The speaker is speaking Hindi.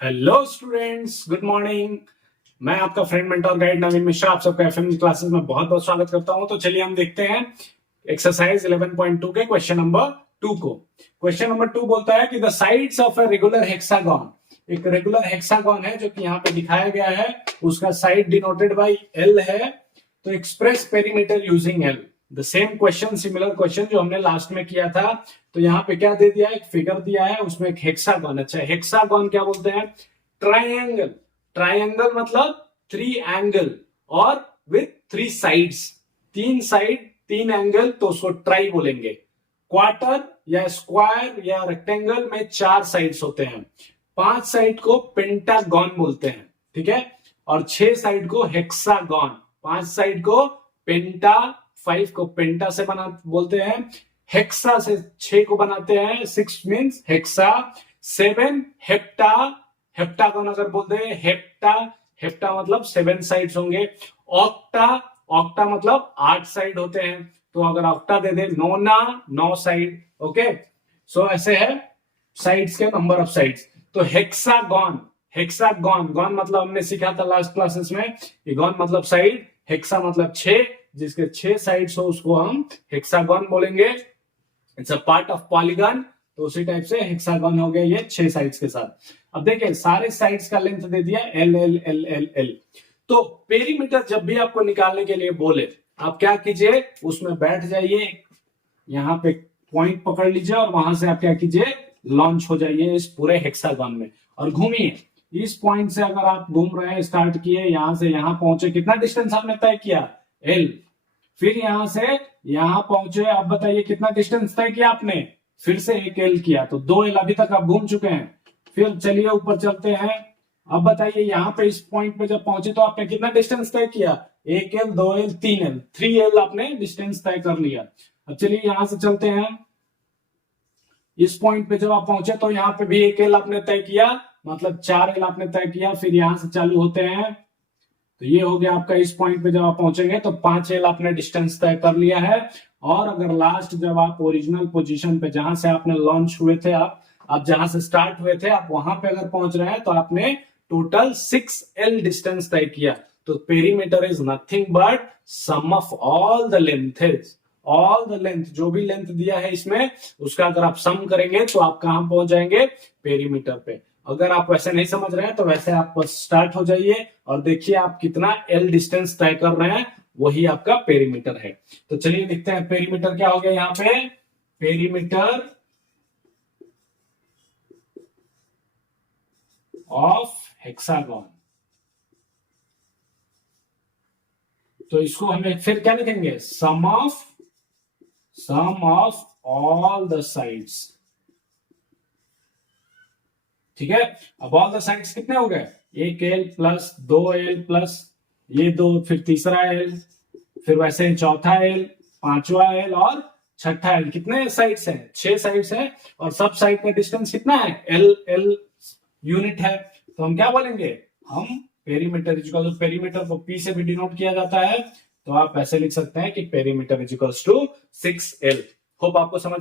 Hello students, good morning. मैं आपका फ्रेंड मेंटर गाइड नवीन मिश्रा आप सबका एफएम क्लासेस में बहुत बहुत स्वागत करता हूं। तो चलिए हम देखते हैं एक्सरसाइज 11.2 के क्वेश्चन नंबर 2 को। क्वेश्चन नंबर 2 बोलता है कि the sides of a regular hexagon, एक रेगुलर हेक्सागन है जो कि यहाँ पे दिखाया गया है, उसका साइड डिनोटेड बाय एल है। तो express perimeter using L. The same question, similar question जो हमने लास्ट में किया था। तो यहाँ पे क्या दे दिया है, एक फिगर दिया है, उसमें एक हेक्सागन। अच्छा, हेक्सागन क्या बोलते हैं? ट्राइंगल। ट्राइंगल मतलब 3 एंगल और विथ 3 साइड्स, 3 साइड 3 एंगल, तो उसको ट्राई बोलेंगे। क्वार्टर या स्क्वायर या रेक्टेंगल में 4 साइड्स होते हैं। 5 साइड को पेंटागन बोलते हैं, ठीक है। और 6 साइड को हेक्सागन। 5 साइड को पेंटा, 5 को पेंटा से बना बोलते हैं, हेक्सा से 6 को बनाते हैं, 6 मीन्स हेक्सा। 7 हेप्टा, हेप्टागन अगर बोलते हैं, हेप्टा, हेप्टा मतलब 7 साइड्स होंगे। ऑक्टा, ऑक्टा मतलब 8 साइड होते हैं, तो अगर ऑक्टा दे दे, नोना 9 साइड। ओके, सो ऐसे है साइड्स के नंबर ऑफ साइड्स। तो हेक्सागन, हेक्सागन, गॉन मतलब हमने सीखा था लास्ट क्लासेस में, गॉन मतलब साइड, हेक्सा मतलब 6, जिसके 6 साइड्स हो उसको हम हेक्सागन बोलेंगे। It's a part of polygon, तो उसी टाइप से हेक्सागन हो गया ये 6 साइड्स के साथ। अब देखिए सारे साइड्स का लेंथ दे दिया L L L L L. तो पेरीमीटर जब भी आपको निकालने के लिए बोले, आप क्या कीजिए, उसमें बैठ जाइए, यहाँ पे पॉइंट पकड़ लीजिए और वहां से आप क्या कीजिए, लॉन्च हो जाइए इस पूरे हेक्सागन में और घूमिए। इस पॉइंट से अगर आप घूम रहे हैं, स्टार्ट किए, यहां से यहां पहुंचे, कितना डिस्टेंस आपने तय किया? एल। फिर यहां से यहां पहुंचे, अब बताइए कितना डिस्टेंस तय किया आपने? फिर से एक एल किया, तो 2 एल अभी तक आप घूम चुके हैं। फिर चलिए ऊपर चलते हैं। अब बताइए यहां पे इस पॉइंट पे जब पहुंचे तो आपने कितना डिस्टेंस तय किया? 1 एल, 2 एल, 3 एल, 3 एल आपने डिस्टेंस तय कर लिया। अब चलिए यहां से चलते हैं, इस पॉइंट पे जब आप पहुंचे तो यहाँ पे भी 1 एल आपने तय किया, मतलब 4 एल आपने तय किया। फिर यहां से चालू होते हैं, तो ये हो गया आपका, इस पॉइंट पे जब आप पहुंचेंगे तो 5 एल आपने डिस्टेंस तय कर लिया है। और अगर लास्ट जब आप ओरिजिनल पोजीशन पे, जहां से आपने लॉन्च हुए थे, आप जहां से स्टार्ट हुए थे, आप वहां पे अगर पहुंच रहे हैं तो आपने टोटल 6 एल डिस्टेंस तय किया। तो perimeter is nothing but sum of all the lengths, all the length, जो भी लेंथ दिया है इसमें, उसका अगर आप सम करेंगे तो आप कहां पहुंच जाएंगे? पेरीमीटर पे। अगर आप वैसे नहीं समझ रहे हैं तो वैसे आप स्टार्ट हो जाइए और देखिए आप कितना एल डिस्टेंस तय कर रहे हैं, वही आपका पेरीमीटर है। तो चलिए देखते हैं पेरीमीटर क्या हो गया यहां पे। पेरीमीटर ऑफ हेक्सागन, तो इसको हमें फिर क्या लिखेंगे? सम ऑफ ऑल द साइड्स, ठीक है। अब ऑल द साइड्स कितने हो गए? 1 एल प्लस 2 एल प्लस ये 2, फिर तीसरा एल, फिर वैसे चौथा एल, पांचवा एल और छठा एल। कितने साइड्स हैं? 6 साइड्स हैं, और सब साइड का डिस्टेंस कितना है? एल एल यूनिट है। तो हम क्या बोलेंगे? हम पेरीमीटर इक्वल, पेरीमीटर को पी से भी डिनोट किया जाता है, तो आप ऐसे लिख सकते हैं कि पेरीमीटर इज इक्वल्स टू 6 एल। होप आपको समझ